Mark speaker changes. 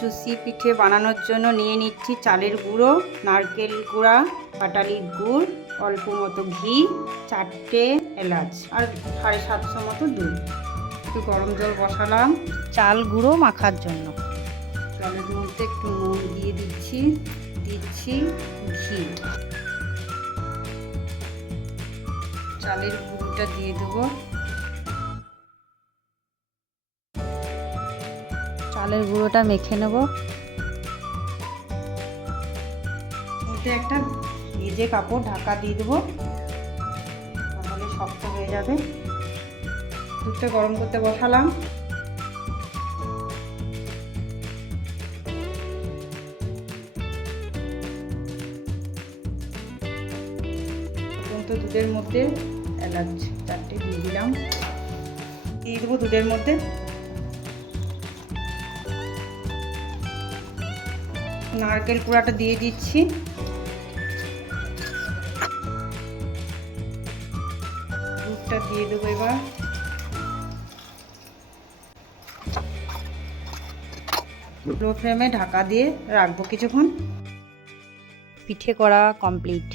Speaker 1: চুষি পিঠে বানানোর জন্য নিয়ে নিচ্ছি চালের গুঁড়ো, নারকেল গুঁড়া পাটালির গুড়, অল্প মতো ঘি, চারটে এলাচ আর সাড়ে সাতশো মতো দুধ। একটু গরম জল বসালাম, চাল গুঁড়ো মাখার জন্য। চালের মধ্যে একটু নুন দিয়ে দিচ্ছি দিচ্ছি ঘি। চালের গুঁড়োটা দিয়ে দেবো। চালের গুঁড়োটা মেখে নেব। মধ্যে একটা ভিজে কাপড় ঢাকা দিয়ে দেবো। তাহলে শক্ত হয়ে যাবে। দুধটা গরম করতে বসালাম। ফুটন্ত দুধের মধ্যে এলাচ চারটে দিয়ে দিলাম। দিয়ে দেবো দুধের মধ্যে নারকেল কুড়াটা দিয়ে দিচ্ছি। দুধটা দিয়ে দেবো এবার। লো ফ্লেমে ঢাকা দিয়ে রাখব কিছুক্ষণ। পিঠে করা কমপ্লিট